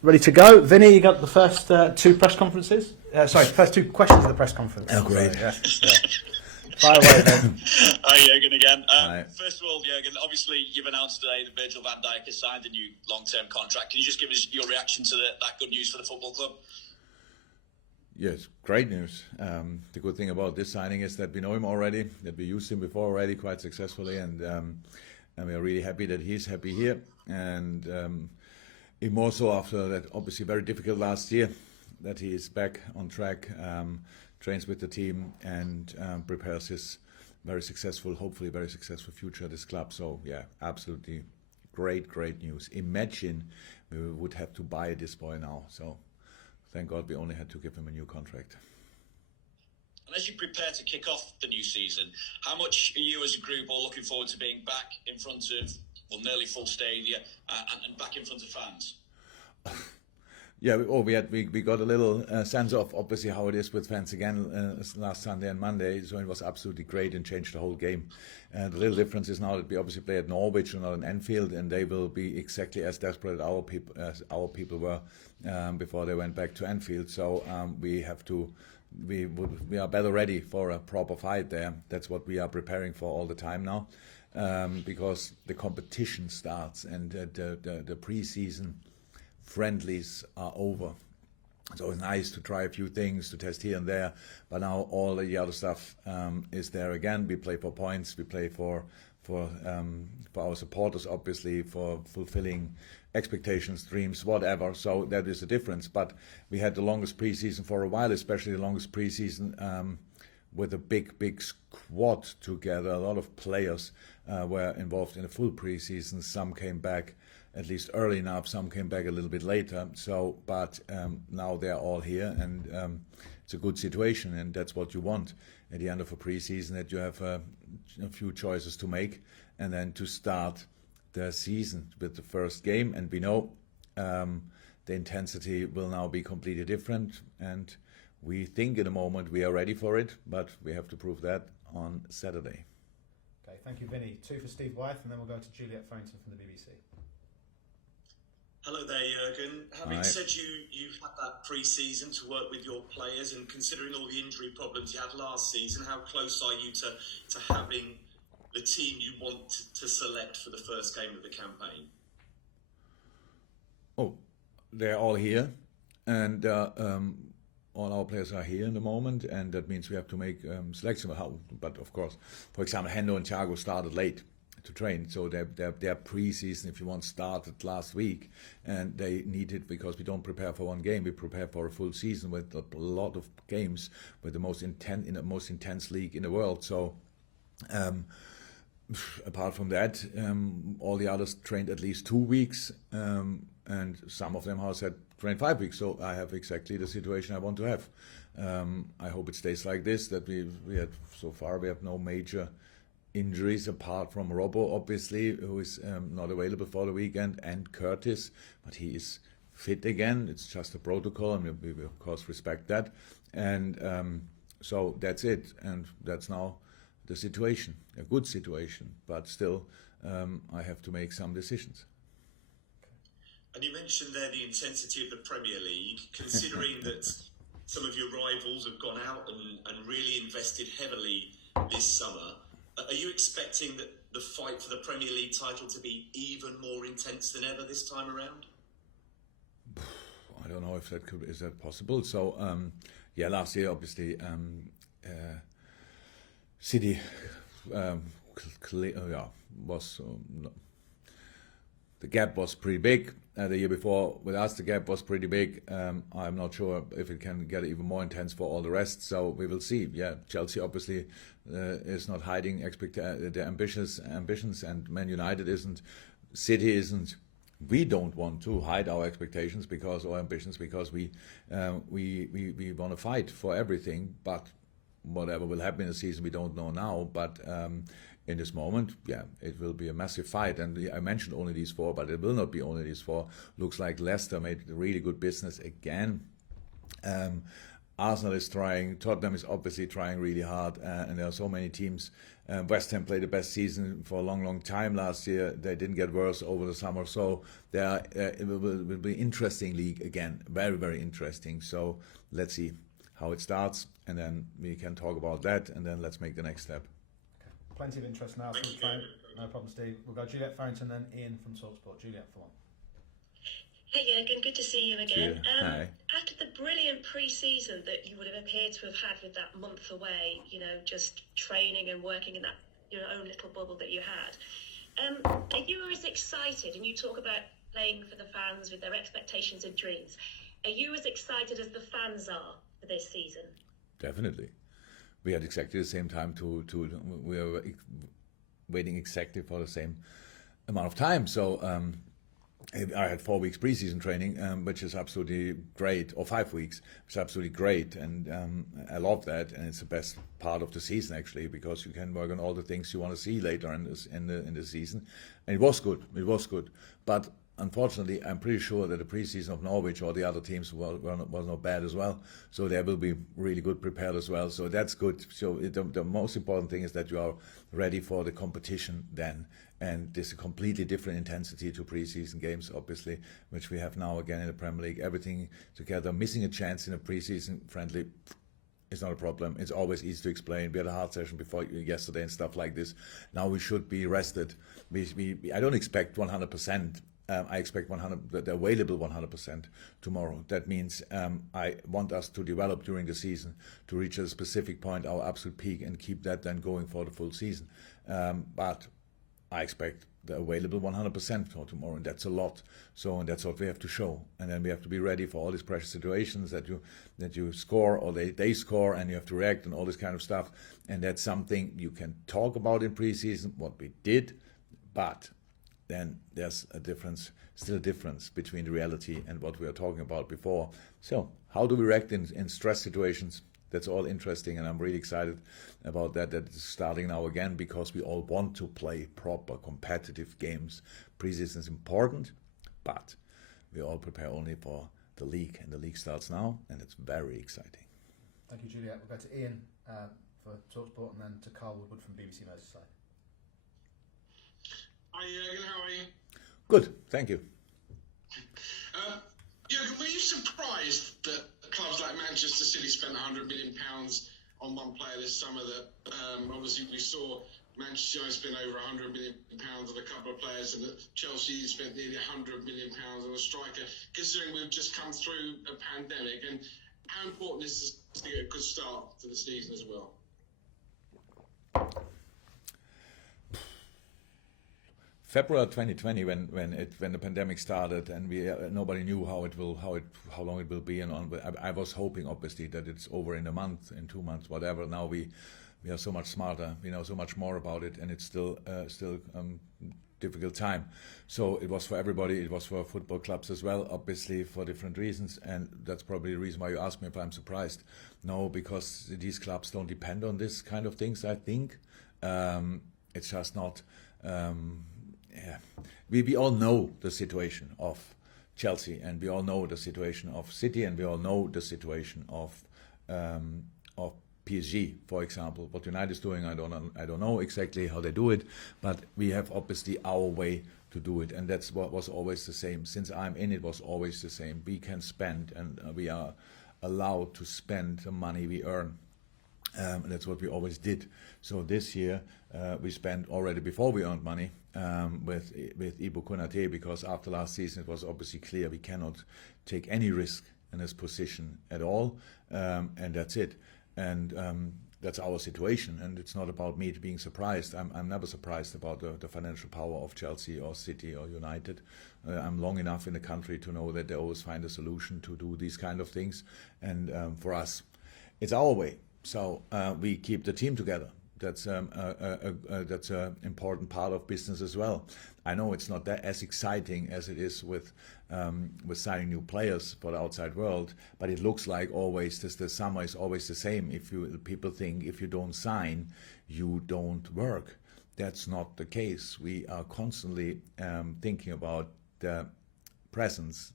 Ready to go. Vinny, you got the first two press conferences? First two questions of the press conference. Oh, great. Yeah. Fire away, then. Hi, Jurgen again. Hi. First of all, Jurgen, obviously you've announced today that Virgil van Dijks has signed a new long-term contract. Can you just give us your reaction to that good news for the football club? Yes, great news. The good thing about this signing is that we know him already, that we used him before already quite successfully, and we are really happy that he's happy here. And even more so after that obviously very difficult last year, that he is back on track, trains with the team, and prepares his hopefully very successful future at this club. So yeah, absolutely great news. Imagine we would have to buy this boy now. So thank God we only had to give him a new contract. And as you prepare to kick off the new season, how much are you as a group all looking forward to being back in front of nearly full stadia and back in front of fans? Yeah, we got a little sense of obviously how it is with fans again last Sunday and Monday, so it was absolutely great and changed the whole game. And the little difference is now that we obviously play at Norwich and not in Anfield, and they will be exactly as desperate as our people were before they went back to Anfield. So we are better ready for a proper fight there. That's what we are preparing for all the time now, because the competition starts and the pre-season friendlies are over. So it's nice to try a few things, to test here and there, but now all the other stuff is there again. We play for points, we play for our supporters, obviously, for fulfilling expectations, dreams, whatever. So that is the difference. But we had the longest preseason for a while, especially the longest preseason with a big squad together. A lot of players were involved in a full preseason. Some came back at least early enough, some came back a little bit later. So, but now they're all here, and it's a good situation, and that's what you want at the end of a preseason, that you have a few choices to make, and then to start the season with the first game. And we know the intensity will now be completely different, and we think in a moment we are ready for it, but we have to prove that on Saturday. Okay, thank you, Vinny. Two for Steve Wyeth, and then we'll go to Juliet Farrington from the BBC. Hello there, Jurgen. Having said you've had that pre-season to work with your players, and considering all the injury problems you had last season, how close are you to having the team you want to select for the first game of the campaign? Oh, they're all here, and all our players are here in the moment, and that means we have to make selection. But of course, for example, Hendo and Thiago started late to train, so their pre-season, if you want, started last week, and they need it because we don't prepare for one game, we prepare for a full season with a lot of games, with the most intense league in the world. So apart from that, all the others trained at least 2 weeks, and some of them have said train 5 weeks. So I have exactly the situation I want to have. I hope it stays like this, that we had so far, we have no major injuries apart from Robbo, obviously, who is not available for the weekend, and Curtis, but he is fit again. It's just a protocol, and we of course respect that. And so that's it, and that's now the situation, a good situation, but still I have to make some decisions. And you mentioned there the intensity of the Premier League, considering that some of your rivals have gone out and really invested heavily this summer. Are you expecting that the fight for the Premier League title to be even more intense than ever this time around? I don't know if is that possible. So last year obviously City was the gap was pretty big. The year before with us, the gap was pretty big. I'm not sure if it can get even more intense for all the rest. So we will see. Yeah, Chelsea obviously is not hiding their ambitions, and Man United isn't. City isn't. We don't want to hide our expectations or ambitions because we want to fight for everything. But whatever will happen in the season, we don't know now. But in this moment, yeah, it will be a massive fight. And I mentioned only these four, but it will not be only these four. Looks like Leicester made really good business again. Arsenal is trying, Tottenham is obviously trying really hard, and there are so many teams West Ham played the best season for a long time last year. They didn't get worse over the summer, so it will be an interesting league again, very interesting. So let's see how it starts, and then we can talk about that, and then let's make the next step. Okay. Plenty of interest now, so we'll try. No problem, Steve. We'll go Juliet Farrington, then Ian from TalkSport. Juliet, for one. Hey Jurgen, good to see you again. Hi. After the brilliant pre-season that you would have appeared to have had with that month away, just training and working in that your own little bubble that you had, are you as excited, and you talk about playing for the fans with their expectations and dreams, are you as excited as the fans are for this season? Definitely. We had exactly the same time we were waiting exactly for the same amount of time. So I had 4 weeks preseason training, which is absolutely great, or 5 weeks, which is absolutely great, and I love that, and it's the best part of the season actually, because you can work on all the things you want to see later in the season, and it was good, but unfortunately, I'm pretty sure that the preseason of Norwich or the other teams was not bad as well. So they will be really good prepared as well. So that's good. So the most important thing is that you are ready for the competition then. And there's a completely different intensity to preseason games, obviously, which we have now again in the Premier League. Everything together, missing a chance in a preseason friendly is not a problem. It's always easy to explain. We had a hard session before yesterday and stuff like this. Now we should be rested. I don't expect 100%. I expect 100%, the available 100% tomorrow. That means I want us to develop during the season to reach a specific point, our absolute peak, and keep that then going for the full season. But I expect the available 100% for tomorrow, and that's a lot. So, and that's what we have to show. And then we have to be ready for all these pressure situations that you score or they score, and you have to react and all this kind of stuff. And that's something you can talk about in preseason, what we did, but then there's still a difference between the reality and what we were talking about before. So how do we react in stress situations? That's all interesting, and I'm really excited about that it's starting now again, because we all want to play proper competitive games. Preseason is important, but we all prepare only for the league, and the league starts now, and it's very exciting. Thank you, Juliet. We'll go to Ian for TalkSport, and then to Carl Woodward from BBC Merseyside. Hi Jurgen, how are you? Good, thank you. Jurgen, were you surprised that clubs like Manchester City spent £100 million on one player this summer? That obviously we saw Manchester United spend over £100 million on a couple of players, and that Chelsea spent nearly £100 million on a striker, considering we've just come through a pandemic? And how important is this to get a good start to the season as well? February 2020, when the pandemic started, and nobody knew how long it will be, and on. I was hoping, obviously, that it's over in a month, in 2 months, whatever. Now we are so much smarter, we know so much more about it, and it's still difficult time. So it was for everybody. It was for football clubs as well, obviously for different reasons, and that's probably the reason why you asked me if I'm surprised. No, because these clubs don't depend on this kind of things. I think it's just not. We all know the situation of Chelsea, and we all know the situation of City, and we all know the situation of PSG, for example. What United is doing, I don't know exactly how they do it, but we have obviously our way to do it, and that's what was always the same. Since I'm in, it was always the same. We can spend, and we are allowed to spend the money we earn. That's what we always did. So this year we spent already before we earned money with Ibu Konate, because after last season it was obviously clear we cannot take any risk in this position at all, and that's it. And that's our situation, and it's not about me being surprised. I'm never surprised about the financial power of Chelsea or City or United. I'm long enough in the country to know that they always find a solution to do these kind of things, and for us, it's our way. So we keep the team together. That's an important part of business as well. I know it's not that as exciting as it is with signing new players for the outside world, but it looks like always the summer is always the same. People think if you don't sign, you don't work. That's not the case. We are constantly thinking about the presence,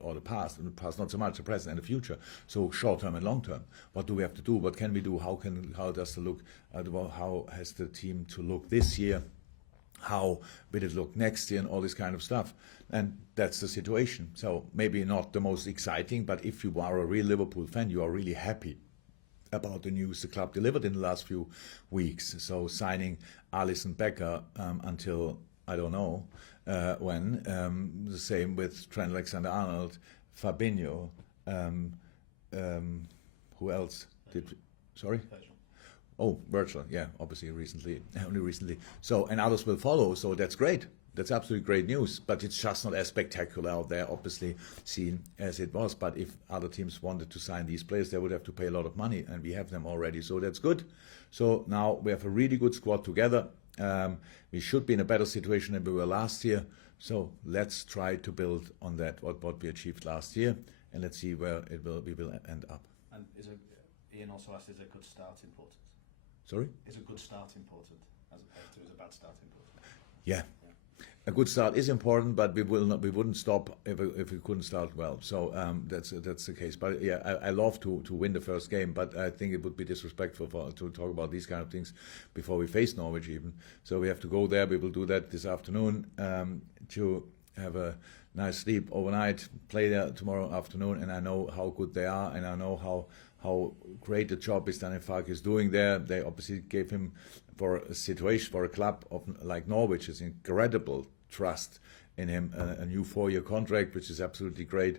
or the past not so much, the present and the future. So short term and long term, what do we have to do? What can we do? How does the look? How has the team to look this year? How will it look next year, and all this kind of stuff? And that's the situation. So maybe not the most exciting, but if you are a real Liverpool fan, you are really happy about the news the club delivered in the last few weeks. So signing Alisson Becker until I don't know when. The same with Trent Alexander-Arnold, Fabinho. Who else did? Sorry. Oh, Virgil, yeah, obviously only recently. So, and others will follow, so that's great. That's absolutely great news, but it's just not as spectacular out there, obviously, seen as it was. But if other teams wanted to sign these players, they would have to pay a lot of money, and we have them already, so that's good. So now we have a really good squad together. We should be in a better situation than we were last year, so let's try to build on that, what we achieved last year, and let's see where we will end up. And Ian also asked, is a good start important? Sorry? Is a good start important as opposed to is a bad start important? Yeah. A good start is important, but we wouldn't stop if we couldn't start well. So that's the case. But yeah, I love to win the first game, but I think it would be disrespectful to talk about these kind of things before we face Norwich even. So we have to go there. We will do that this afternoon to have a nice sleep overnight, play there tomorrow afternoon, and I know how good they are, and I know how great the job is Daniel Farke is doing there. They obviously gave him, for a situation, for a club like Norwich, is incredible trust in him, a new 4-year contract, which is absolutely great.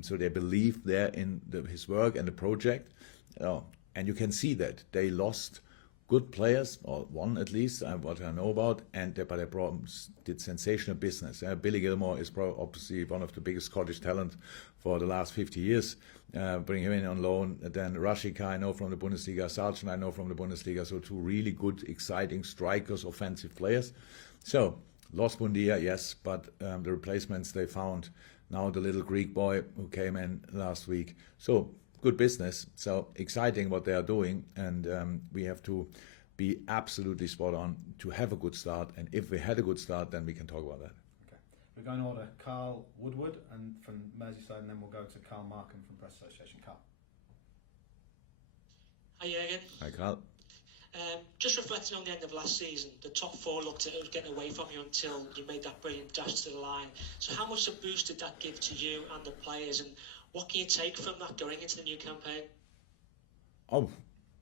So they believe there in his work and the project. And you can see that. They lost good players, or one at least, what I know about, but they did sensational business. Billy Gilmore is obviously one of the biggest Scottish talent for the last 50 years. Bring him in on loan. Then Rashica, I know from the Bundesliga. Sargent, I know from the Bundesliga. So two really good, exciting strikers, offensive players. So lost Bundia, yes, but the replacements they found. Now the little Greek boy who came in last week. So good business. So exciting what they are doing, and we have to be absolutely spot on to have a good start. And if we had a good start, then we can talk about that. Okay, we're going to order Carl Woodward and from Merseyside, and then we'll go to Carl Markham from Press Association. Carl. Hi Jurgen. Hi Carl. Just reflecting on the end of last season, the top 4 looked at it was getting away from you until you made that brilliant dash to the line. So how much a boost did that give to you and the players, and what can you take from that going into the new campaign? Oh,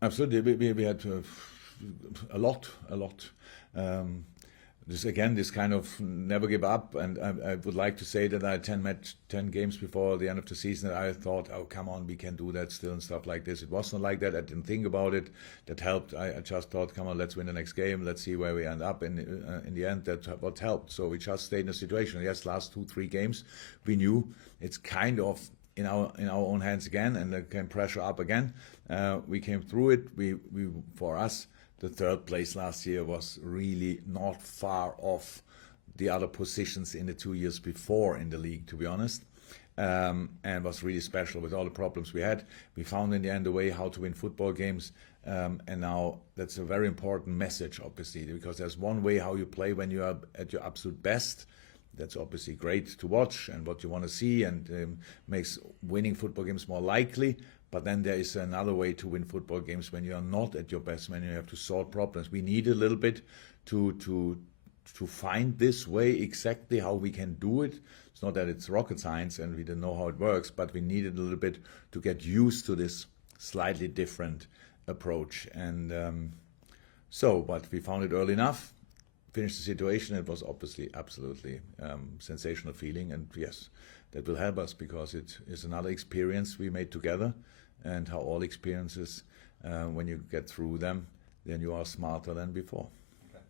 absolutely. We had a lot. This kind of never give up, and I would like to say that I had 10 games before the end of the season that I thought, oh come on, we can do that still and stuff like this. It wasn't like that. I didn't think about it. That helped. I just thought, come on, let's win the next game. Let's see where we end up. In the end, that's what helped. So we just stayed in the situation. Yes, last 2-3 games, we knew it's kind of in our own hands again, and there came pressure up again. We came through it. We for us, the 3rd place last year was really not far off the other positions in the 2 years before in the league, to be honest, and was really special with all the problems we had. We found in the end a way how to win football games, and now that's a very important message, obviously, because there's one way how you play when you are at your absolute best. That's obviously great to watch and what you want to see, and makes winning football games more likely. But then there is another way to win football games when you are not at your best, when you have to solve problems. We need a little bit to find this way exactly how we can do it. It's not that it's rocket science and we don't know how it works, but we needed a little bit to get used to this slightly different approach. And but we found it early enough, finished the situation. It was obviously absolutely sensational feeling, and yes, that will help us because it is another experience we made together. And how all experiences, when you get through them, then you are smarter than before. Okay.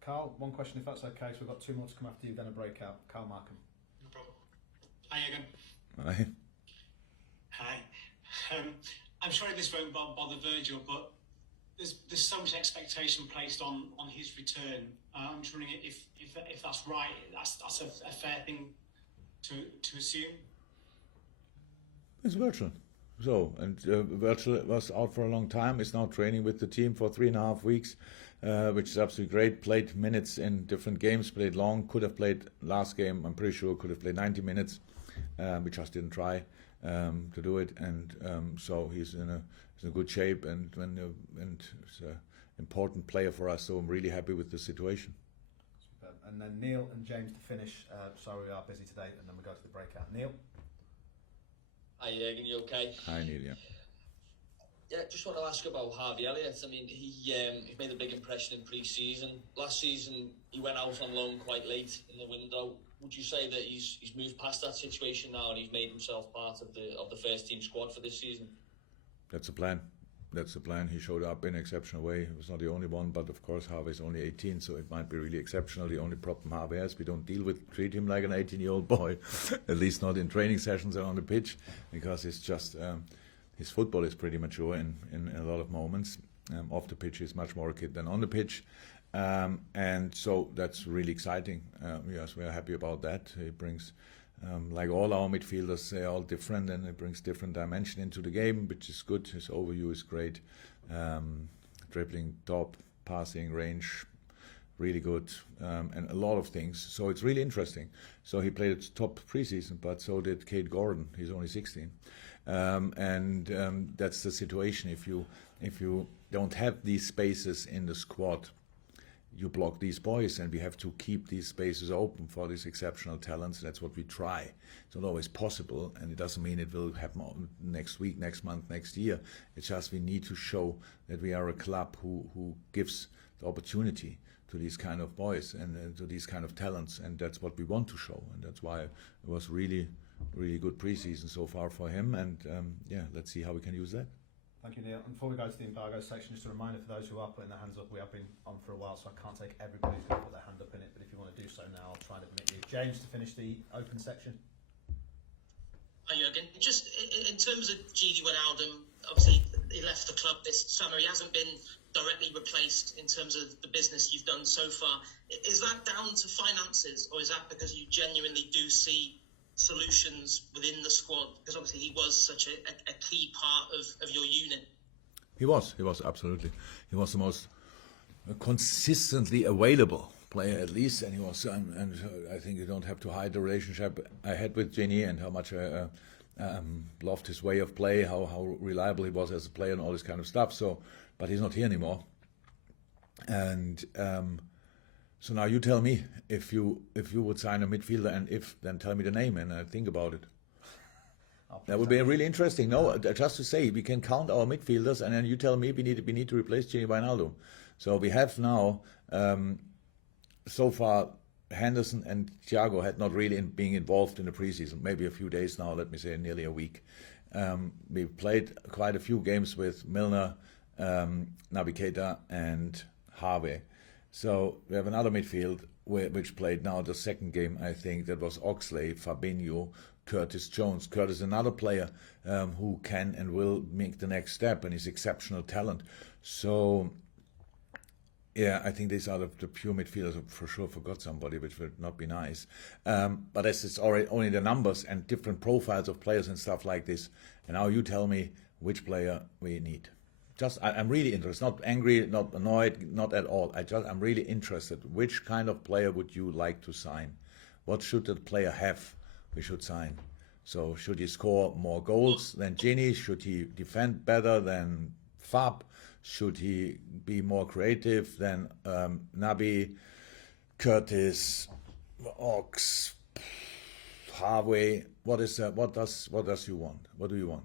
Carl, one question if that's okay, so we've got 2 more to come after you, then a breakout. Carl Markham. No problem. Hi again. Right. Hi. I'm sorry this won't bother Virgil, but there's so much expectation placed on his return. I'm just wondering if that's right. That's a fair thing to assume. It's Virgil. So, and Virgil was out for a long time, is now training with the team for 3.5 weeks, which is absolutely great. Played minutes in different games, played long, could have played last game, I'm pretty sure could have played 90 minutes. We just didn't try to do it, and so he's in a good shape, and it's an important player for us. So I'm really happy with the situation. And then Neil and James to finish. Sorry, we are busy today, and then we go to the breakout. Neil. Hi, Jurgen, you okay? Hi, Neil. Yeah. Yeah, just want to ask about Harvey Elliott. I mean, he made a big impression in pre-season. Last season, he went out on loan quite late in the window. Would you say that he's moved past that situation now and he's made himself part of the first team squad for this season? That's the plan. That's the plan. He showed up in an exceptional way. He was not the only one, but of course Harvey's only 18, so it might be really exceptional. The only problem Harvey has, we don't treat him like an 18-year-old boy, at least not in training sessions or on the pitch, because it's just his football is pretty mature in a lot of moments. Off the pitch, he's much more a kid than on the pitch. And so that's really exciting. Yes, we are happy about that. He brings, like all our midfielders, they're all different, and it brings different dimension into the game, which is good. His overview is great. Dribbling, top, passing, range, really good, and a lot of things. So it's really interesting. So he played at top preseason, but so did Kate Gordon. He's only 16. And that's the situation. If you don't have these spaces in the squad, you block these boys, and we have to keep these spaces open for these exceptional talents. That's what we try. It's not always possible, and it doesn't mean it will happen next week, next month, next year. It's just we need to show that we are a club who gives the opportunity to these kind of boys and to these kind of talents, and that's what we want to show. And that's why it was really good preseason so far for him, and let's see how we can use that. Thank you, Neil. And before we go to the embargo section, just a reminder for those who are putting their hands up, we have been on for a while, so I can't take everybody who's going to put their hand up in it, but if you want to do so now, I'll try and admit you. James, to finish the open section. Hi, Jurgen. Just in terms of Gini Wijnaldum, obviously he left the club this summer. He hasn't been directly replaced in terms of the business you've done so far. Is that down to finances, or is that because you genuinely do see solutions within the squad? Because obviously he was such a key part of your unit. He was absolutely. He was the most consistently available player, at least, and he was. And I think you don't have to hide the relationship I had with Gini and how much I loved his way of play, how reliable he was as a player, and all this kind of stuff. So, but he's not here anymore, and. So now you tell me if you would sign a midfielder, and then tell me the name and I think about it. That would be really interesting. No, just to say we can count our midfielders, and then you tell me we need to replace Gini Wijnaldum. So we have now so far Henderson and Thiago had not really being involved in the preseason. Maybe a few days now. Let me say nearly a week. We played quite a few games with Milner, Naby Keita, and Harvey. So we have another midfield which played now the second game, I think. That was Oxlade, Fabinho, Curtis Jones. Curtis, another player who can and will make the next step, and is exceptional talent. So, yeah, I think these are the pure midfielders. I for sure forgot somebody, which would not be nice. But as it's already only the numbers and different profiles of players and stuff like this. And now you tell me which player we need. I'm really interested, not angry, not annoyed, not at all. I'm really interested. Which kind of player would you like to sign? What should the player have we should sign? So should he score more goals than Gini? Should he defend better than Fab? Should he be more creative than Naby, Curtis, Ox, Harvey? What does you want? What do you want?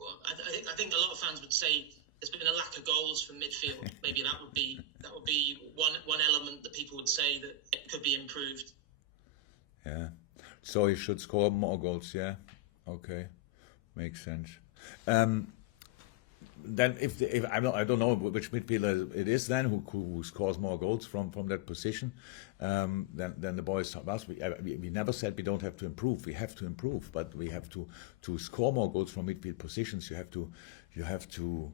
Well, I think a lot of fans would say there's been a lack of goals from midfield. Maybe that would be one element that people would say that it could be improved. Yeah, so he should score more goals. Yeah, okay, makes sense. Then if I don't know which midfielder it is then who scores more goals from that position, then the boys tell us we never said we don't have to improve. We have to improve, but we have to score more goals from midfield positions. You have to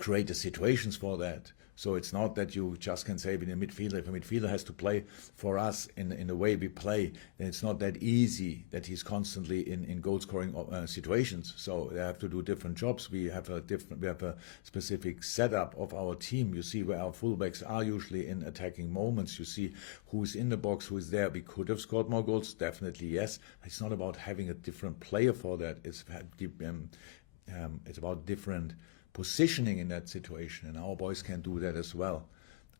create the situations for that. So it's not that you just can say being a midfielder. If a midfielder has to play for us in the way we play, then it's not that easy that he's constantly in goal-scoring situations. So they have to do different jobs. We have a specific setup of our team. You see where our fullbacks are usually in attacking moments. You see who's in the box, who's there. We could have scored more goals, definitely yes. It's not about having a different player for that. It's about different positioning in that situation, and our boys can do that as well.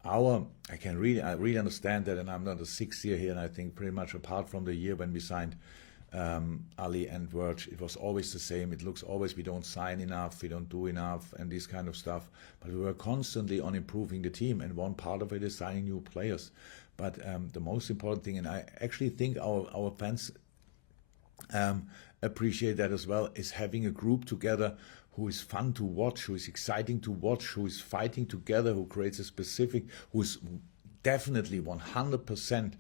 I really understand that, and I'm not a sixth year here, and I think pretty much apart from the year when we signed Ali and Virgil, it was always the same. It looks always we don't sign enough, we don't do enough, and this kind of stuff. But we were constantly on improving the team, and one part of it is signing new players. But the most important thing, and I actually think our fans appreciate that as well, is having a group together who is fun to watch, who is exciting to watch, who is fighting together, who creates a specific, who is definitely 100%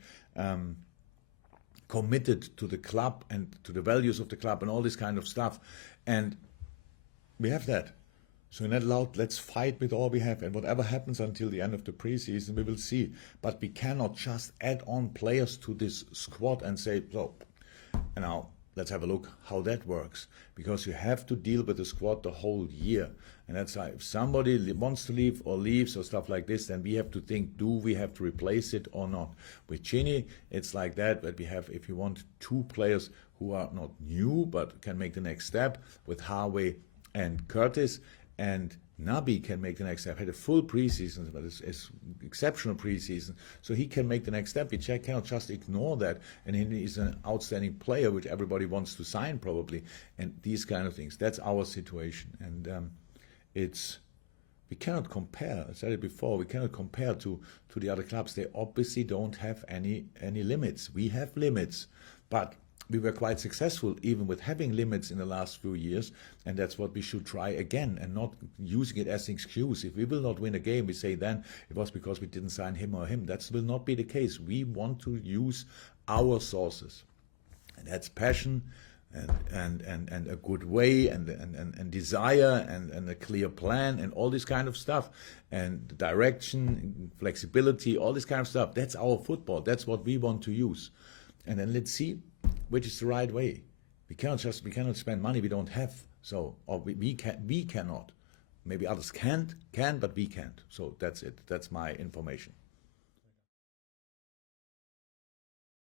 committed to the club and to the values of the club and all this kind of stuff. And we have that. So in that loud, let's fight with all we have, and whatever happens until the end of the preseason, we will see. But we cannot just add on players to this squad and say, so, and now let's have a look how that works, because you have to deal with the squad the whole year. And that's why if somebody wants to leave or leaves or stuff like this, then we have to think, do we have to replace it or not? With Gini, it's like that we have, if you want, two players who are not new but can make the next step, with Harvey and Curtis, and Naby can make the next step. Had a full preseason, but it's exceptional preseason, so he can make the next step. We cannot just ignore that. And he's an outstanding player, which everybody wants to sign probably, and these kind of things. That's our situation, and we cannot compare. I said it before. We cannot compare to the other clubs. They obviously don't have any limits. We have limits, but we were quite successful even with having limits in the last few years, and that's what we should try again, and not using it as an excuse. If we will not win a game, we say then it was because we didn't sign him or him. That will not be the case. We want to use our sources, and that's passion and a good way and desire and a clear plan and all this kind of stuff, and direction, flexibility, all this kind of stuff. That's our football. That's what we want to use. And then let's see which is the right way. We cannot spend money we don't have. So, or we cannot. Maybe others can, but we can't. So that's it. That's my information.